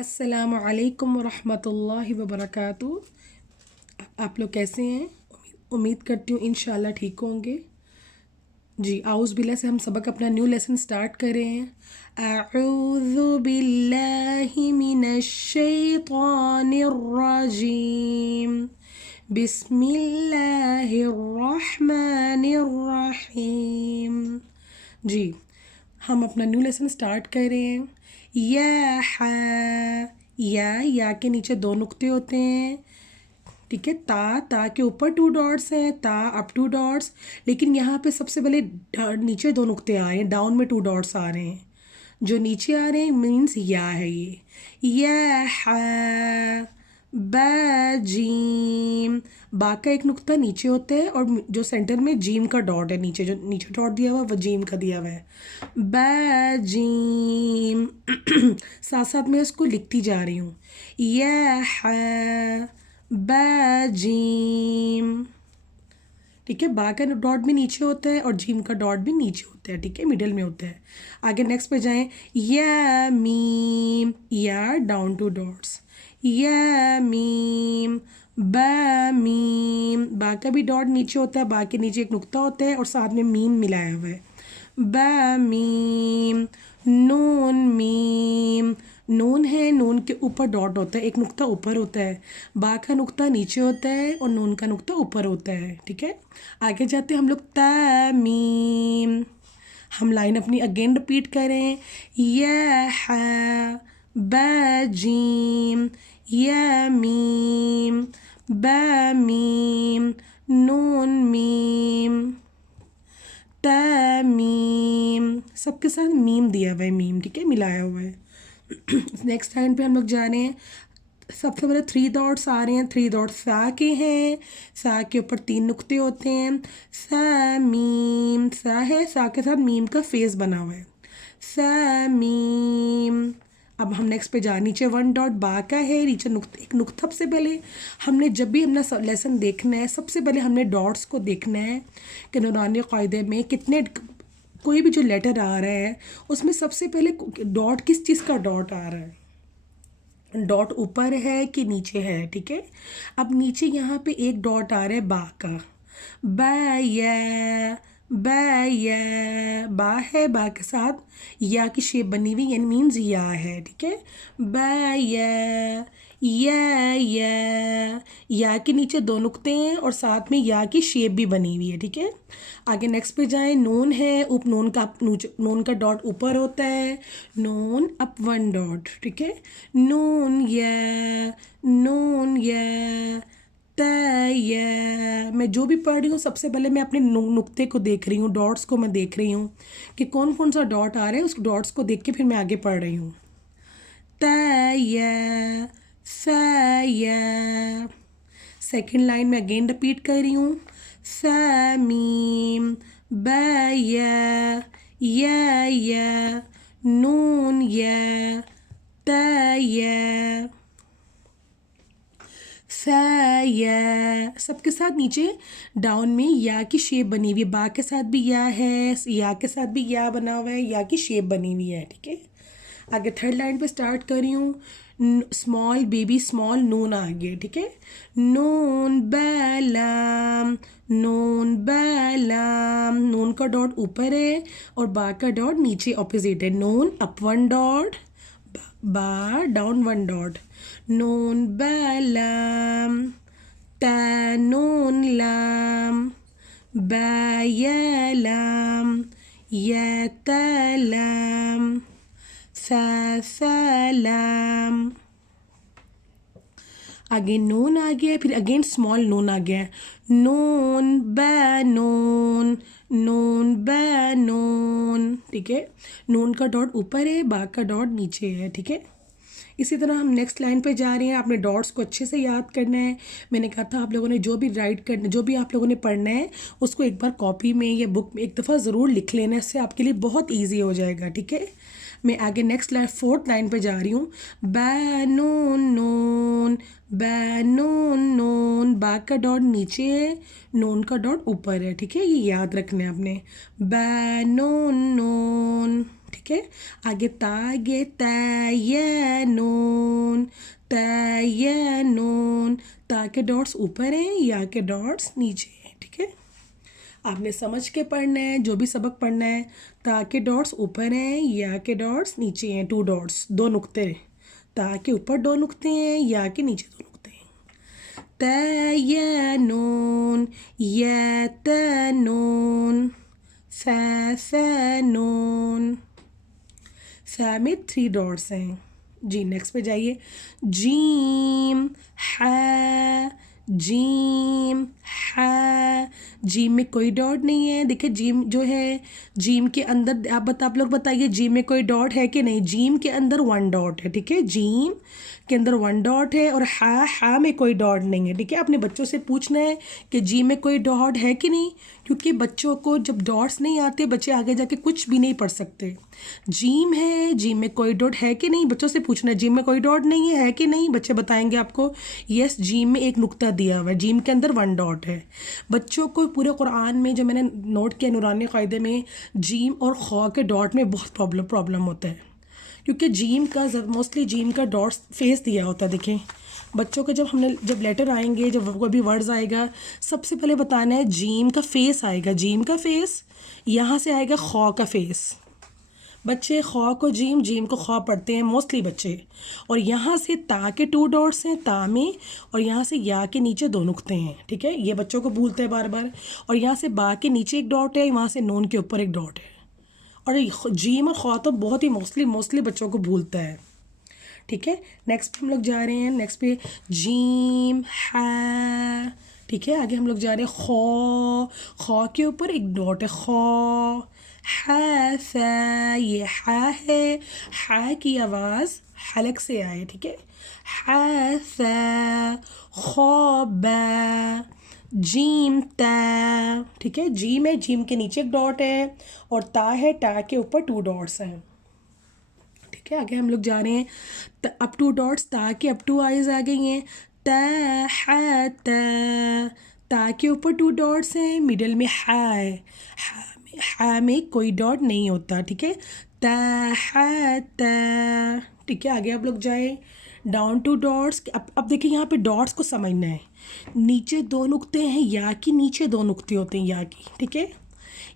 अस्सलामु अलैकुम वरहमतुल्लाहि वबरकातुह। आप लोग कैसे हैं? उम्मीद करती हूँ इंशाल्लाह ठीक होंगे। जी, आउज़ बिल्ला से हम सबक अपना न्यू लेसन स्टार्ट कर रहे हैं। अऊज़ु बिल्लाहि मिनश शैतानिर रजीम। बिस्मिल्लाहिर रहमानिर रहीम। जी, हम अपना न्यू लेसन स्टार्ट कर रहे हैं। या के नीचे दो नुक्ते होते हैं, ठीक है। ता के ऊपर टू डॉट्स हैं, ता अप टू डॉट्स। लेकिन यहाँ पे सबसे पहले नीचे दो नुक्ते आ रहे हैं, डाउन में टू डॉट्स आ रहे हैं। जो नीचे आ रहे हैं मीन्स या है ये। या जीम। बा का एक नुक्ता नीचे होता है और जो सेंटर में जीम का डॉट है, नीचे जो नीचे डॉट दिया हुआ है वो जीम का दिया हुआ है। जीम। साथ साथ में इसको लिखती जा रही हूँ। जीम, ठीक है। बा का डॉट भी नीचे होता है और जीम का डॉट भी नीचे होता है, ठीक है, मिडिल में होता है। आगे नेक्स्ट पे जाएं। या मीम, या डाउन टू डॉट्स। या मीम। मीम। बा का भी डॉट नीचे होता है, बा के नीचे एक नुक्ता होता है और साथ में मीम मिलाया हुआ है। मीम। नून मीम। नून है, नून के ऊपर डॉट होता है, एक नुक्ता ऊपर होता है। बा का नुक्ता नीचे होता है और नून का नुक्ता ऊपर होता है, ठीक है। आगे जाते हैं हम लोग। तामीम। हम लाइन अपनी अगेन रिपीट करें। या जीम। या मीम। मीम। नून मीम। मीम। सबके साथ मीम दिया हुआ है, मीम, ठीक है, मिलाया हुआ है। नेक्स्ट लाइन पे हम लोग जा रहे हैं। सबसे पहले थ्री डॉट्स आ रहे हैं, थ्री डॉट्स सा के हैं। सा के ऊपर तीन नुक्ते होते हैं। सा मीम। सा है, सा के साथ मीम का फेस बना हुआ है। सा मीम। अब हम नेक्स्ट पे जा, नीचे वन डॉट बा का है, नीचे नुक्ते एक नुक्ता। सबसे पहले हमने जब भी अपना लेसन देखना है, सबसे पहले हमने डॉट्स को देखना है कि नूरानी क़ायदे में कितने, कोई भी जो लेटर आ रहा है उसमें सबसे पहले डॉट किस चीज़ का डॉट आ रहा है, डॉट ऊपर है कि नीचे है, ठीक है। अब नीचे यहाँ पे एक डॉट आ रहा है बा का। बा है, बा के साथ या की शेप बनी हुई, यानी मीन्स या है, ठीक है। या के नीचे दो नुक्ते हैं और साथ में या की शेप भी बनी हुई है, ठीक है। आगे नेक्स्ट पे जाएं। नून है, उप नून का नून का डॉट ऊपर होता है। नून अप वन डॉट, ठीक है। नून या मैं जो भी पढ़ रही हूँ सबसे पहले मैं अपने नुक्ते को देख रही हूँ, डॉट्स को मैं देख रही हूँ कि कौन कौन सा डॉट आ रहा है, उस डॉट्स को देख के फिर मैं आगे पढ़ रही हूँ। सेकेंड लाइन में अगेन रिपीट कर रही हूँ। मीम। या नून या सबके साथ नीचे डाउन में या की शेप बनी हुई है। बा के साथ भी या है, या के साथ भी या बना हुआ है, या की शेप बनी हुई है, ठीक है। आगे थर्ड लाइन पे स्टार्ट कर रही हूँ। स्मॉल बेबी स्मॉल नून आ गया, ठीक है। नून बैलाम। नून का डॉट ऊपर है और बा का डॉट नीचे ऑपोजिट है। नून अप वन डॉट, बा डाउन वन डॉट। नून बैलाम। नून लाम। लाम। या तलाम। सलाम। आगे नून आ गया, फिर अगेन स्मॉल नून आ गया। नून, ठीक है। नून का डॉट ऊपर है, बा का डॉट नीचे है, ठीक है। इसी तरह हम नेक्स्ट लाइन पे जा रहे हैं। आपने डॉट्स को अच्छे से याद करना है। मैंने कहा था आप लोगों ने जो भी राइट करना, जो भी आप लोगों ने पढ़ना है उसको एक बार कॉपी में या बुक में एक दफ़ा ज़रूर लिख लेना, इससे आपके लिए बहुत ईजी हो जाएगा, ठीक है। मैं आगे नेक्स्ट लाइन फोर्थ लाइन पे जा रही हूँ। नून, बा का डॉट नीचे है, नून का डॉट ऊपर है, ठीक है। ये याद रखना है आपने। नून, ठीक है। आगे ता, आगे तय्यनून, तय्यनून। ता के डॉट्स ऊपर हैं, या के डॉट्स नीचे हैं, ठीक है। आपने समझ के पढ़ना है, जो भी सबक पढ़ना है। ता के डॉट्स ऊपर हैं, या के डॉट्स नीचे हैं, 2 डॉट्स, 2 नुक्ते। ता के ऊपर 2 नुक्ते हैं, या के नीचे 2 नुक्ते हैं। तय्यनून, यतनून, फैफनून। फै में 3 डॉट्स हैं। जी नेक्स्ट पे जाइए। जीम है, जीम है। जीम में कोई डॉट नहीं है। देखिए जीम जो है, जीम के अंदर आप लोग बताइए, जीम में कोई डॉट है कि नहीं। जीम के अंदर 1 डॉट है, ठीक है। जीम के अंदर 1 डॉट है, और हा में कोई डॉट नहीं है, ठीक है। अपने बच्चों से पूछना है कि जीम में कोई डॉट है कि नहीं, क्योंकि बच्चों को जब डॉट्स नहीं आते, बच्चे आगे जाके कुछ भी नहीं पढ़ सकते। जीम है, जीम में कोई डॉट है कि नहीं, बच्चों से पूछना है जीम में कोई डॉट नहीं है कि नहीं। बच्चे बताएंगे आपको यस, जीम में एक नुक्ता दिया हुआ है, जीम के अंदर 1 डॉट है। बच्चों को पूरे कुरान में जो मैंने नोट किया नूरानी क़ायदे में, जीम और खौ के डॉट में बहुत प्रॉब्लम होता है, क्योंकि जीम का मोस्टली जीम का डॉट्स फेस दिया होता है। देखें बच्चों को जब लेटर आएंगे, जब कोई भी वर्ड्स आएगा, सबसे पहले बताना है जीम का फेस आएगा, जीम का फेस, यहाँ से आएगा खौ का फेस। बच्चे खौ को जीम, जीम को खौ पढ़ते हैं मोस्टली बच्चे। और यहाँ से ता के 2 डॉट्स हैं ता में, और यहाँ से या के नीचे 2 नुक्ते हैं, ठीक है। ये बच्चों को भूलते हैं बार बार। और यहाँ से बा के नीचे 1 डॉट है, वहाँ से नून के ऊपर 1 डॉट है। और जीम और खौ तो बहुत ही मोस्टली बच्चों को भूलता है, ठीक है। नेक्स्ट पे हम लोग जा रहे हैं, नेक्स्ट पे जीम है, ठीक है। आगे हम लोग जा रहे हैं खौ के ऊपर 1 डॉट है, खौ है फा, ये है। हा की आवाज़ हलक से आए, ठीक है। है फा, खौ बा, जीम ता, ठीक है। जीम है, जीम के नीचे 1 डॉट है, और ता है, ता के ऊपर 2 डॉट्स हैं, ठीक है। आगे हम लोग जा रहे हैं, अब 2 डॉट्स, ता के अब 2 आइज़ आ गई हैं। ता है ता के ऊपर 2 डॉट्स हैं, मिडल में है, हा में कोई डॉट नहीं होता, ठीक है। ता है ता, ठीक है। आगे आप लोग जाए, डाउन 2 डॉट्स। अब देखिए यहाँ पे डॉट्स को समझना है। नीचे 2 नुक्ते हैं, या की नीचे 2 नुक्ते होते हैं, या की, ठीक है।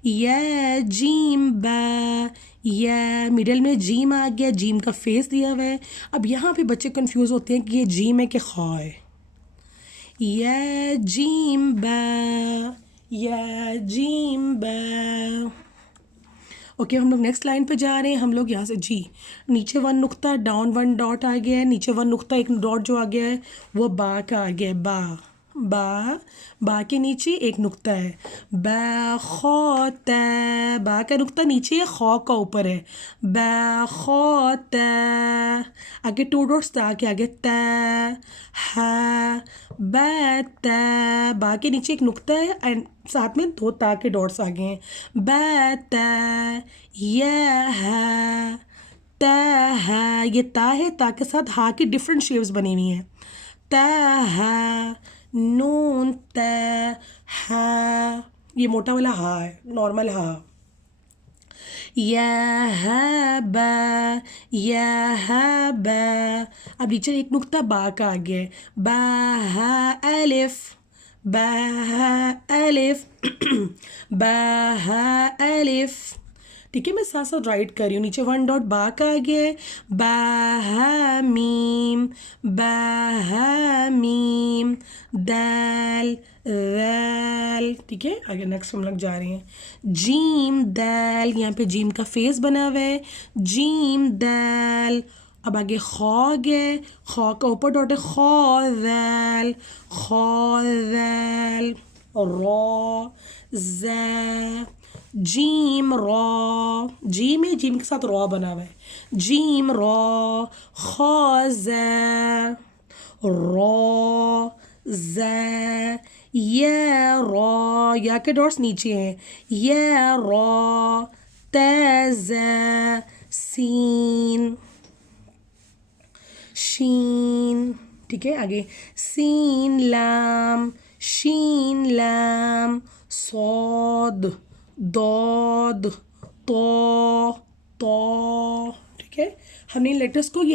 या जीम बा, या मिडल में जीम आ गया, जीम का फेस दिया हुआ है। अब यहाँ पे बच्चे कंफ्यूज होते हैं कि ये जीम है कि खौ है। या जीम बा, या जीम बा। ओके हम लोग नेक्स्ट लाइन पे जा रहे हैं। हम लोग यहाँ से जी, नीचे 1 नुक्ता, डाउन 1 डॉट आ गया है, नीचे 1 नुक्ता, 1 डॉट जो आ गया है वो बा का आ गया है, बा के नीचे 1 नुक्ता है, बा खौ ता, बा का नुक्ता नीचे है, खौ का ऊपर है, बा खौ ता। आगे 2 डॉट्स, ता के आगे ता, हा, बा ता, बा के नीचे 1 नुक्ता है, एंड साथ में 2 ता के डॉट्स आ गए हैं, बा ता, या हा, ता हा। ये ता है, ता के साथ हा की डिफरेंट शेप्स बनी हुई हैं, ता हा, नून ता हा, ये मोटा वाला हा है, नॉर्मल हा। या हा बा, या हा बा। अब नीचे 1 नुक्ता बा का आ गया है, बा हा अलिफ, बा हा अलिफ, बा हा अलिफ, ठीक है। मैं साथ साथ राइट कर रही हूँ। नीचे 1 डॉट बा का आ गया है, बा हा मीम, बा हा मीम, दाल वैल, ठीक है। आगे नेक्स्ट हम लोग जा रहे हैं, जीम दाल, यहाँ पे जीम का फेस बना हुआ है, जीम दाल। अब आगे खौ गए, खौ का ऊपर डॉट है, खौ वैल, खौ वैल, रॉ ज़ा, जीम रॉ, जीम है, जीम के साथ रॉ बना हुआ है, जीम रॉ, खौ ज़ा, रॉ ज़ा, या रॉ, या के डॉट्स नीचे हैं, या रॉ, ता ज़ा, सीन, शीन, ठीक है। आगे सीन लाम, शीन लाम, सौद, दौद, तो, तो, ठीक है। हमने लेटर्स को